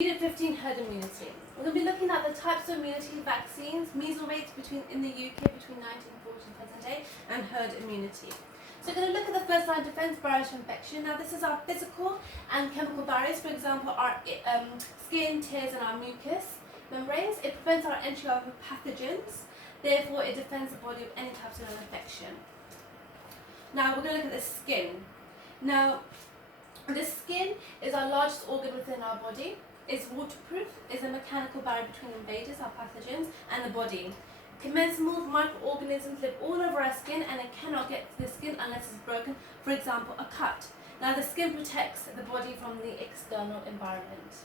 Unit 15, herd immunity. We're going to be looking at the types of immunity vaccines, measles rates in the UK between 1940 and present day, and herd immunity. So we're going to look at the first line defense, barriers to infection. Now this is our physical and chemical barriers, for example our skin, tears and our mucous membranes. It prevents our entry of pathogens, therefore it defends the body of any types of infection. Now we're going to look at the skin. Now the skin is our largest organ within our body. It's waterproof, is a mechanical barrier between invaders, our pathogens, and the body. Commensal microorganisms live all over our skin and it cannot get to the skin unless it's broken, for example, a cut. Now the skin protects the body from the external environment.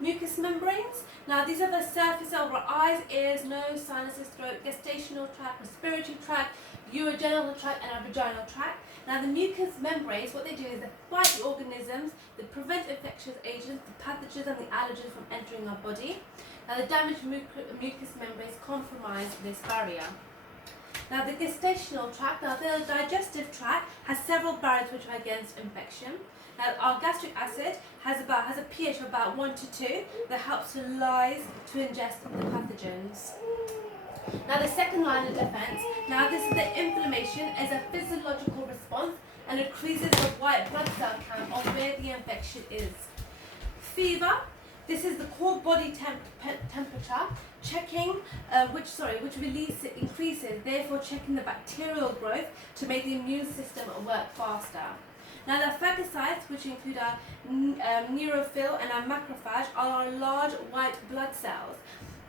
Mucous membranes. Now these are the surface of our eyes, ears, nose, sinuses, throat, gestational tract, respiratory tract, urogenital tract and our vaginal tract. Now the mucous membranes, what they do is they fight the organisms, they prevent infectious agents, the pathogens and the allergens from entering our body. Now the damaged mucous membranes compromise this barrier. Now the gestational tract, now the digestive tract has several barriers which are against infection. Now our gastric acid has a pH of about 1 to 2 that helps to lyse to ingest the pathogens. Now the second line of defense, now this is the inflammation as a physiological response and increases the white blood cell count of where the infection is. Fever, this is the core body temperature, checking which increases, therefore checking the bacterial growth to make the immune system work faster. Now the phagocytes, which include our neutrophil and our macrophage, are our large white blood cells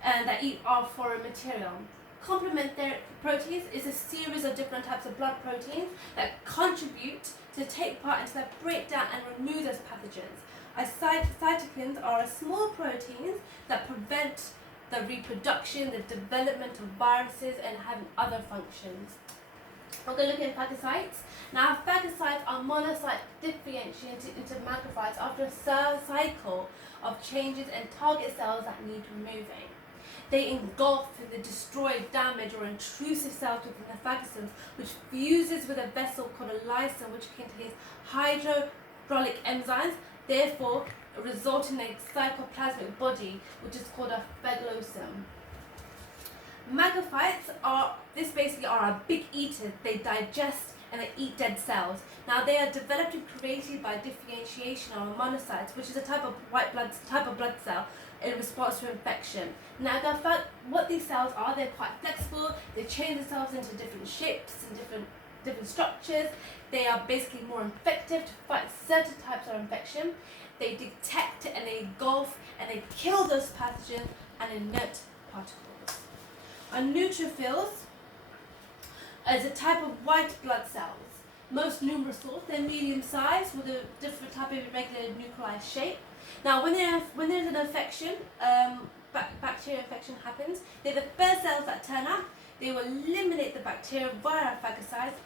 that eat our foreign material. Complementary proteins is a series of different types of blood proteins that contribute to take part into the breakdown and remove those pathogens. Our cytokines are small proteins that prevent the reproduction, the development of viruses and having other functions. We're going to look at phagocytes. Now phagocytes are monocytes differentiated into macrophages after a cycle of changes and target cells that need removing. They engulf the destroyed, damaged or intrusive cells within the phagocytes, which fuses with a vessel called a lysine, which contains hydrolytic enzymes, therefore resulting in a cytoplasmic body, which is called a phagosome. Macrophages are our big eaters. They digest and they eat dead cells. Now they are developed and created by differentiation of monocytes, which is a type of blood cell in response to infection. Now what these cells are, they're quite flexible. They change themselves into different shapes and different structures. They are basically more effective to fight certain types of infection. They detect and they engulf and they kill those pathogens and inert particles. Our neutrophils is a type of white blood cells. Most numerous sorts, they're medium sized with a different type of irregular nuclei shape. Now when there's an infection, bacterial infection happens, they're the first cells that turn up. They will eliminate the bacteria via phagocytes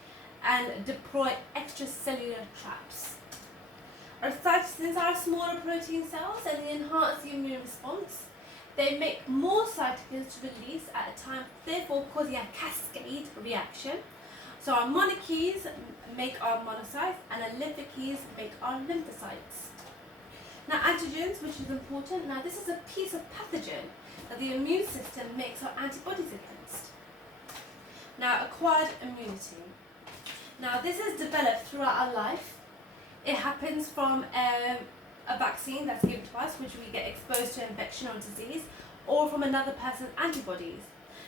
and deploy extracellular traps. Our cytokines are smaller protein cells and they enhance the immune response. They make more cytokines to release at a time, therefore causing a cascade reaction. So our monokeys make our monocytes and our lymphokeys make our lymphocytes. Now antigens, which is important. Now this is a piece of pathogen that the immune system makes our antibodies against. Now acquired immunity. Now this is developed throughout our life. It happens from a vaccine that's given to us, which we get exposed to infection or disease, or from another person's antibodies.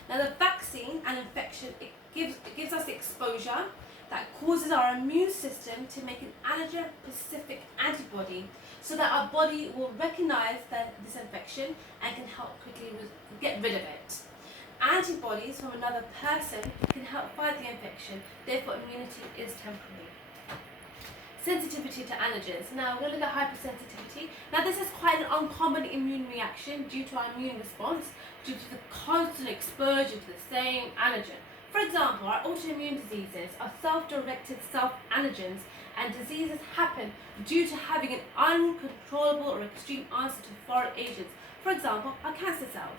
Now the vaccine and infection, it gives us the exposure that causes our immune system to make an antigen-specific antibody so that our body will recognize this infection and can help quickly get rid of it. Antibodies from another person can help fight the infection, therefore immunity is temporary. Sensitivity to allergens. Now we're going to look at hypersensitivity. Now this is quite an uncommon immune reaction due to our immune response due to the constant exposure to the same allergen. For example, our autoimmune diseases are self-directed self-antigens and diseases happen due to having an uncontrollable or extreme answer to foreign agents. For example, our cancer cells.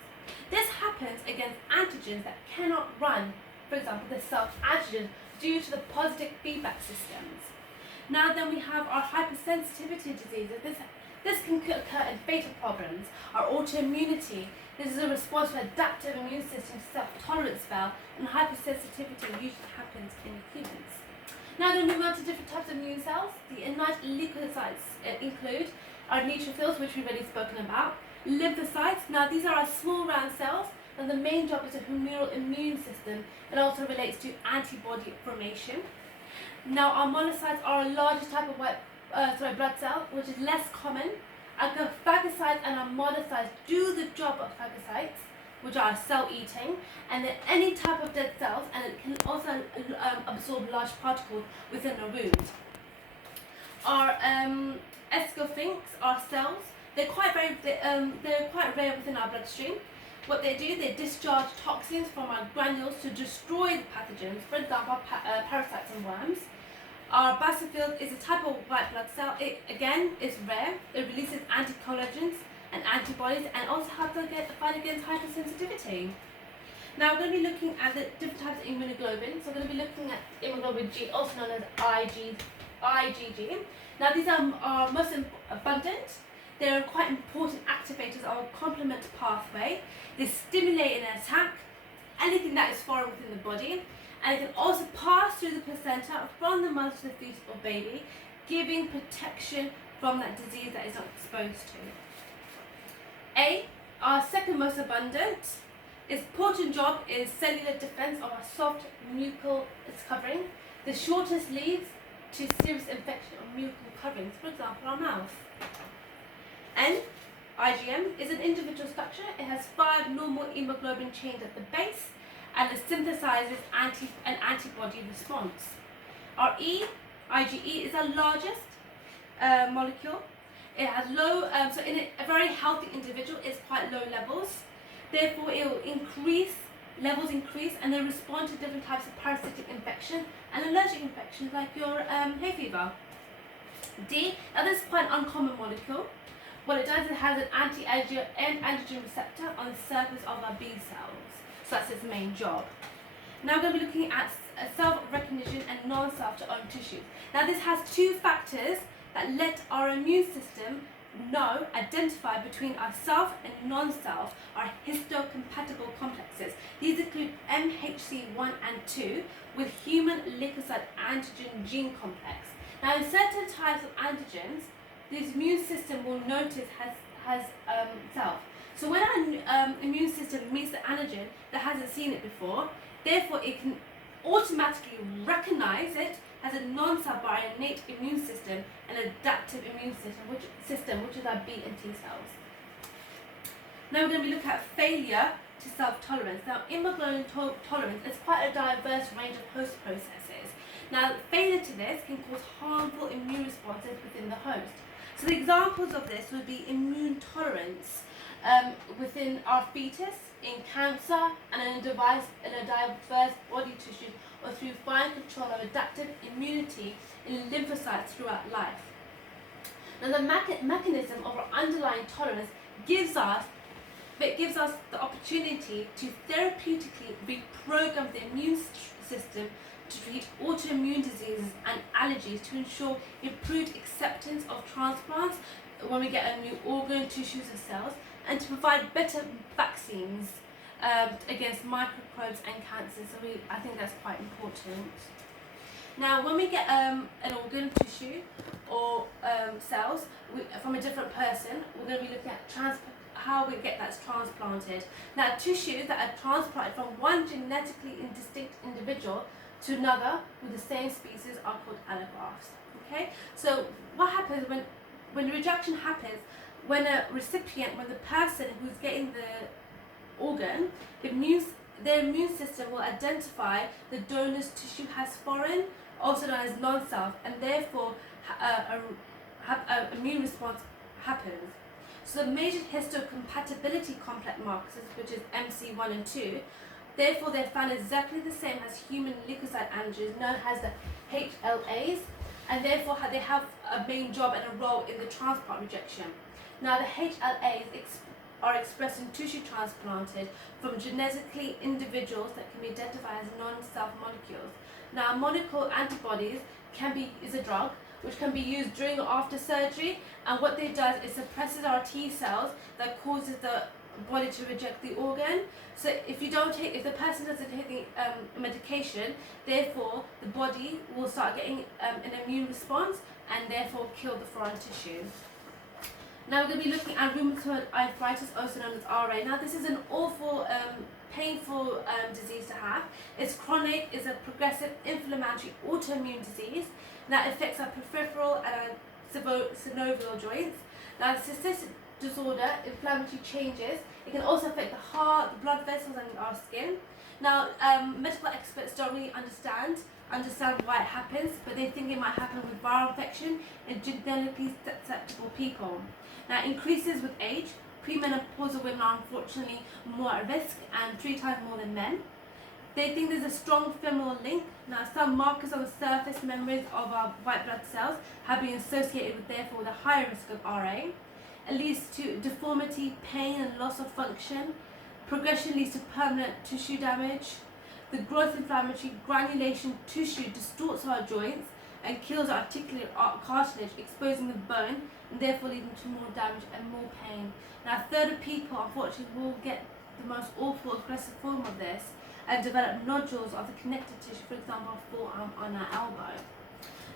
This happens against antigens that cannot run, for example, the self-antigen due to the positive feedback systems. Now then we have our hypersensitivity diseases. This can occur in fatal problems or autoimmunity. This is a response to adaptive immune system self-tolerance spell, and hypersensitivity usually happens in humans. Now I'm going to move on to different types of immune cells. The innate leukocytes include our neutrophils, which we've already spoken about, lymphocytes. Now these are our small round cells, and the main job is a humoral immune system. It also relates to antibody formation. Now our monocytes are a larger type of blood cell, which is less common. Our phagocytes and our monocytes do the job of phagocytes, which are cell-eating, and then any type of dead cells, and it can also absorb large particles within a wound. Our esophagus, our cells, they're quite rare within our bloodstream. What they do, they discharge toxins from our granules to destroy the pathogens, for example, parasites and worms. Our basophil is a type of white blood cell. It again is rare. It releases anticoagulants and antibodies, and also helps to fight against hypersensitivity. Now we're going to be looking at the different types of immunoglobulin. So we're going to be looking at immunoglobulin G, also known as IgG. Now these are most abundant. They're quite important activators of a complement pathway. They stimulate and attack anything that is foreign within the body, and it can also pass through the placenta from the mother to the fetus or baby, giving protection from that disease that is not exposed to. Our second most abundant, its important job is cellular defense of our soft mucous covering. The shortest leads to serious infection of mucous coverings, for example, our mouth. IgM is an individual structure. It has 5 normal hemoglobin chains at the base, and it synthesizes an antibody response. Our IgE is our largest molecule. It has low, so in a very healthy individual, it's quite low levels. Therefore, it will levels increase, and they respond to different types of parasitic infection and allergic infections like your hay fever. Now this is quite an uncommon molecule. What it does, it has an antigen receptor on the surface of our B cells. So that's its main job. Now we're going to be looking at self-recognition and non-self to own tissues. Now this has 2 factors that let our immune system identify between our self and non-self, our histocompatible complexes. These include MHC1 and 2 with human leukocyte antigen gene complex. Now in certain types of antigens, this immune system will notice has self. So when our immune system meets the antigen that hasn't seen it before, therefore it can automatically recognize it as a non-self by our innate immune system and adaptive immune system, which is our B and T cells. Now we're going to be looking at failure to self-tolerance. Now immunoglobulin tolerance is quite a diverse range of host processes. Now failure to this can cause harmful immune responses within the host. So the examples of this would be immune tolerance within our fetus, in cancer, and in a diverse body tissue, or through fine control of adaptive immunity in lymphocytes throughout life. Now the mechanism of our underlying tolerance gives us the opportunity to therapeutically reprogram the immune system to treat autoimmune diseases and allergies, to ensure improved acceptance of transplants when we get a new organ, tissues and cells, and to provide better vaccines against microbes and cancer. So I think that's quite important. Now when we get an organ, tissue or cells from a different person, we're going to be looking at how we get that transplanted. Now tissues that are transplanted from one genetically distinct individual to another with the same species are called allografts. Okay, so what happens when rejection happens, when the person who's getting the organ, their immune system will identify the donor's tissue as foreign, also known as non-self, and therefore an immune response happens. So the major histocompatibility complex markers, which is MC1 and 2, therefore they're found exactly the same as human leukocyte antigens, known as the HLAs, and therefore they have a main job and a role in the transplant rejection. Now the HLAs are expressed in tissue transplanted from genetically individuals that can be identified as non-self molecules. Now monoclonal antibodies is a drug which can be used during or after surgery. And what it does is suppresses our T cells that causes the body to reject the organ. So if the person doesn't take the medication, therefore the body will start getting an immune response and therefore kill the foreign tissue. Now we're going to be looking at rheumatoid arthritis, also known as RA. Now this is an awful, painful disease to have. It's chronic, it's a progressive inflammatory autoimmune disease that affects our peripheral and synovial joints. Now this is disorder, inflammatory changes. It can also affect the heart, the blood vessels, and our skin. Now, medical experts don't really understand why it happens, but they think it might happen with viral infection in genetically susceptible people. Now, it increases with age. Premenopausal women are unfortunately more at risk and 3 times more than men. They think there's a strong femoral link. Now, some markers on the surface membranes of our white blood cells have been associated with, therefore, with a higher risk of RA. It leads to deformity, pain, and loss of function. Progression leads to permanent tissue damage. The growth of inflammatory granulation tissue distorts our joints and kills our articular cartilage, exposing the bone and therefore leading to more damage and more pain. Now, a third of people, unfortunately, will get the most awful, aggressive form of this and develop nodules of the connective tissue, for example, our forearm on our elbow.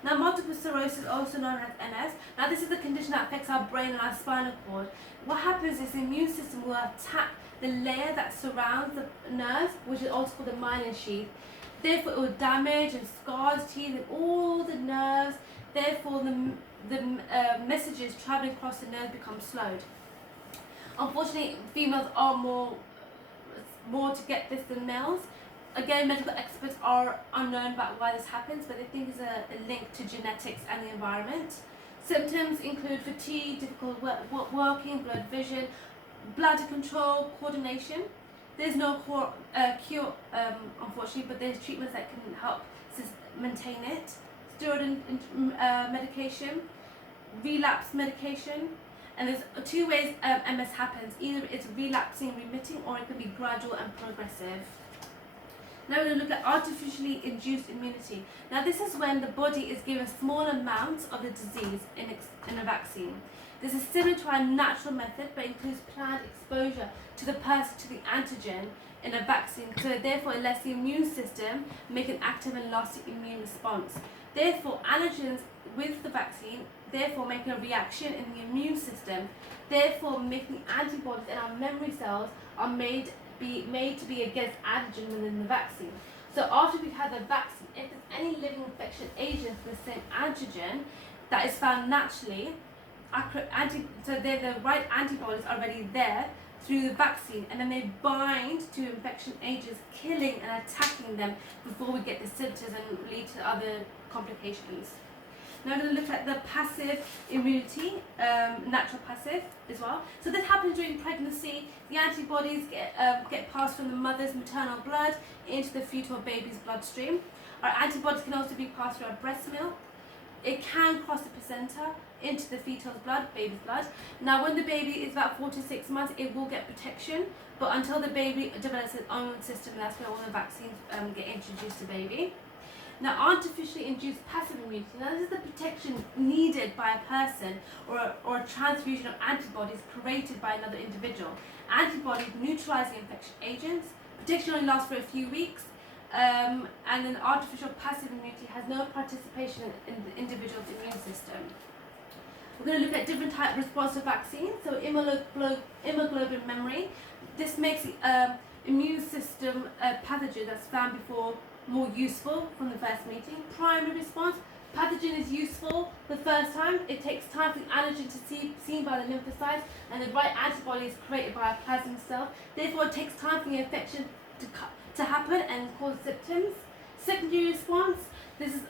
Now, multiple sclerosis, also known as MS. Now, this is the condition that affects our brain and our spinal cord. What happens is the immune system will attack the layer that surrounds the nerves, which is also called the myelin sheath. Therefore, it will damage and scars teeth and all the nerves. Therefore, the messages traveling across the nerve become slowed. Unfortunately, females are more to get this than males. Again, medical experts are unknown about why this happens, but they think it's a link to genetics and the environment. Symptoms include fatigue, difficult working, blurred vision, bladder control, coordination. There's no cure, unfortunately, but there's treatments that can help maintain it. Steroid medication, relapse medication, and there's 2 ways MS happens. Either it's relapsing, remitting, or it can be gradual and progressive. Now we're going to look at artificially induced immunity. Now this is when the body is given small amounts of the disease in a vaccine. This is similar to our natural method, but includes planned exposure to the person to the antigen in a vaccine. So therefore it lets the immune system make an active and lasting immune response. Therefore, allergens with the vaccine therefore make a reaction in the immune system. Therefore, making antibodies in our memory cells are made to be against antigen within the vaccine. So after we've had the vaccine, if there's any living infection agent for the same antigen that is found naturally, so they're the right antibodies already there through the vaccine, and then they bind to infection agents, killing and attacking them before we get the symptoms and lead to other complications. Now we're going to look at the passive immunity, natural passive as well. So this happens during pregnancy. The antibodies get passed from the mother's maternal blood into the fetal baby's bloodstream. Our antibodies can also be passed through our breast milk. It can cross the placenta into the fetal blood, baby's blood. Now when the baby is about 4 to 6 months, it will get protection, but until the baby develops its own system, that's where all the vaccines get introduced to baby. Now, artificially induced passive immunity. Now, this is the protection needed by a person or a transfusion of antibodies created by another individual. Antibodies neutralize the infection agents. Protection only lasts for a few weeks, and then artificial passive immunity has no participation in the individual's immune system. We're going to look at different type response to vaccines. So, immunoglobulin memory. This makes the immune system pathogen that's found before more useful from the first meeting. Primary response, pathogen is useful the first time. It takes time for the allergen to be seen by the lymphocytes and the right antibody is created by a plasma cell. Therefore, it takes time for the infection to happen and cause symptoms. Secondary response,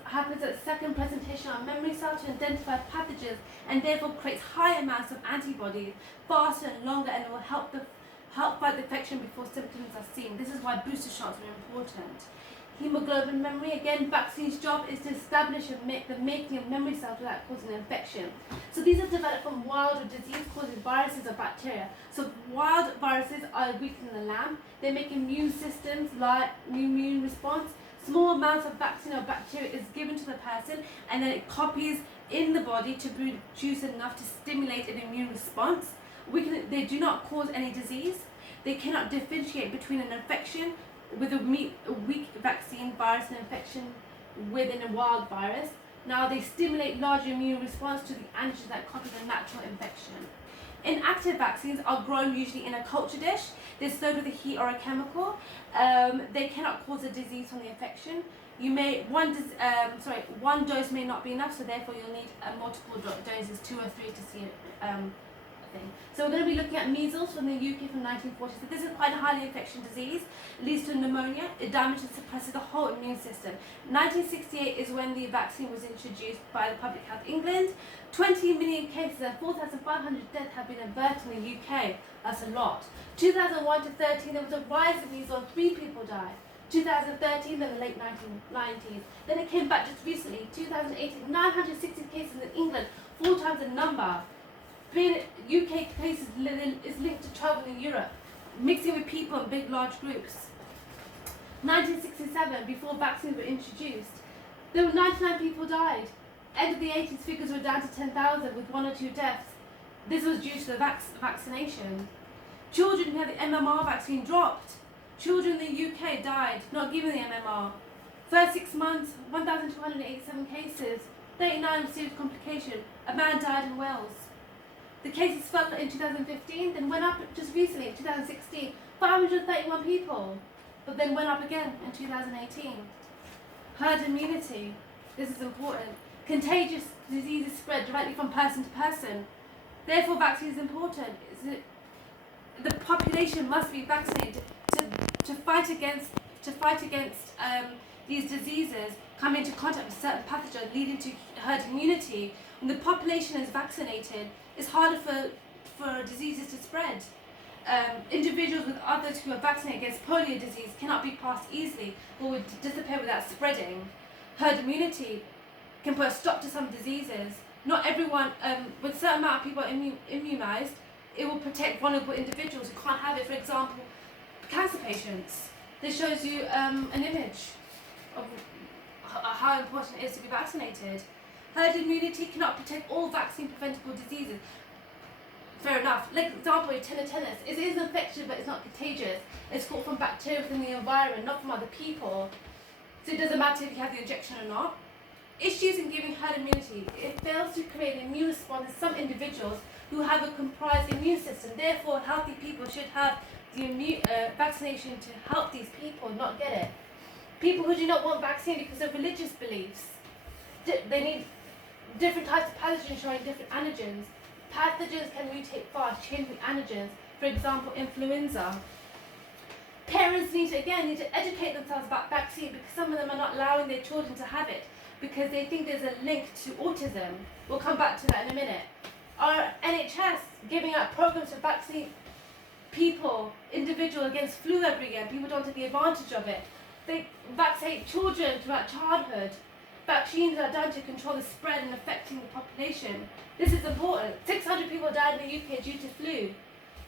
happens at second presentation of memory cell to identify pathogens and therefore creates high amounts of antibodies faster and longer, and it will help fight the infection before symptoms are seen. This is why booster shots are important. Hemoglobin memory, again, vaccine's job is to establish the making of memory cells without causing an infection. So these are developed from wild or disease-causing viruses or bacteria. So wild viruses are weaker than the lamb. They make immune systems, immune response. Small amounts of vaccine or bacteria is given to the person, and then it copies in the body to produce enough to stimulate an immune response. They do not cause any disease. They cannot differentiate between an infection with a weak vaccine virus and infection within a wild virus. Now they stimulate larger immune response to the antigens that copy the natural infection. Inactive vaccines are grown usually in a culture dish. They're stowed with a heat or a chemical. They cannot cause a disease from the infection. One dose may not be enough, so therefore you'll need multiple doses, 2 or 3, to see a thing. So we're going to be looking at measles from the UK from 1940. So this is quite a highly infectious disease. It leads to pneumonia. It damages and suppresses the whole immune system. 1968 is when the vaccine was introduced by the Public Health England. 20 million cases and 4,500 deaths have been averted in the UK. That's a lot. 2001 to 13, there was a rise of measles. 3 people died. 2013, then the late 1990s. Then it came back just recently. 2018, 960 cases in England, 4 times the number. UK cases is linked to travel in Europe, mixing with people in big, large groups. 1967, before vaccines were introduced, there were 99 people died. End of the 80s, figures were down to 10,000 with 1 or 2 deaths. This was due to the vaccination. Children who had the MMR vaccine dropped. Children in the UK died, not given the MMR. First 6 months, 1,287 cases, 39 with serious complication. A man died in Wales. The cases fell in 2015, then went up just recently in 2016, 531 people, but then went up again in 2018. Herd immunity, this is important. Contagious diseases spread directly from person to person. Therefore, vaccine is important. The population must be vaccinated to fight against these diseases, come into contact with certain pathogens, leading to herd immunity. When the population is vaccinated, it's harder for diseases to spread. Individuals with others who are vaccinated against polio disease cannot be passed easily or would disappear without spreading. Herd immunity can put a stop to some diseases. Not everyone, with a certain amount of people immunized, it will protect vulnerable individuals who can't have it. For example, cancer patients. This shows you an image of how important it is to be vaccinated. Herd immunity cannot protect all vaccine-preventable diseases. Fair enough. Like example, tinnitus. It is infectious, but it's not contagious. It's caught from bacteria within the environment, not from other people. So it doesn't matter if you have the injection or not. Issues in giving herd immunity. It fails to create an immune response in some individuals who have a comprised immune system. Therefore, healthy people should have the vaccination to help these people not get it. People who do not want vaccine because of religious beliefs. They need different types of pathogens showing different antigens. Pathogens can mutate fast, changing antigens. For example, influenza. Parents need to educate themselves about vaccine, because some of them are not allowing their children to have it because they think there's a link to autism. We'll come back to that in a minute. Our NHS giving out programs to vaccinate individuals against flu every year. People don't take the advantage of it. They vaccinate children throughout childhood. Vaccines are done to control the spread and affecting the population. This is important. 600 people died in the UK due to flu.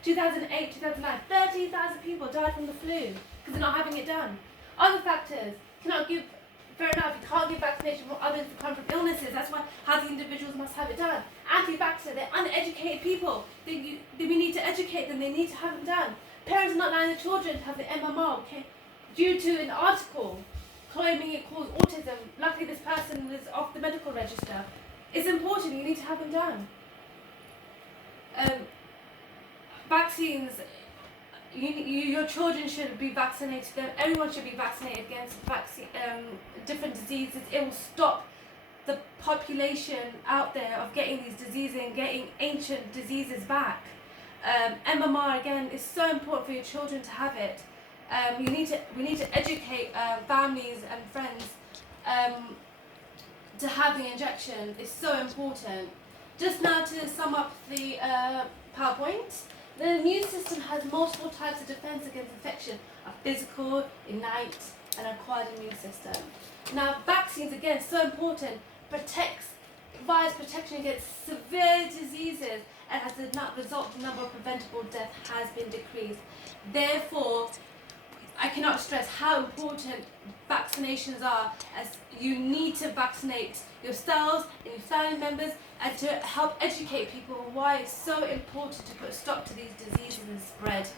2008, 2009, 13,000 people died from the flu because they're not having it done. Other factors, fair enough, you can't give vaccination for others who come from illnesses. That's why healthy individuals must have it done. Anti-vaxxer, they're uneducated people. We need to educate them. They need to have it done. Parents are not allowing their children to have the MMR, due to an article claiming it caused autism. Luckily, this person is off the medical register. It's important. You need to have them done. Vaccines. Your children should be vaccinated. Everyone should be vaccinated against different diseases. It will stop the population out there of getting these diseases and getting ancient diseases back. MMR again is so important for your children to have it. We need to educate families and friends to have the injection. It's so important. Just now to sum up the PowerPoint. The immune system has multiple types of defense against infection: a physical, innate, and acquired immune system. Now, vaccines, again, so important, provides protection against severe diseases, and as a result, the number of preventable deaths has been decreased. Therefore, I cannot stress how important vaccinations are, as you need to vaccinate yourselves and your family members, and to help educate people on why it's so important to put a stop to these diseases and spread.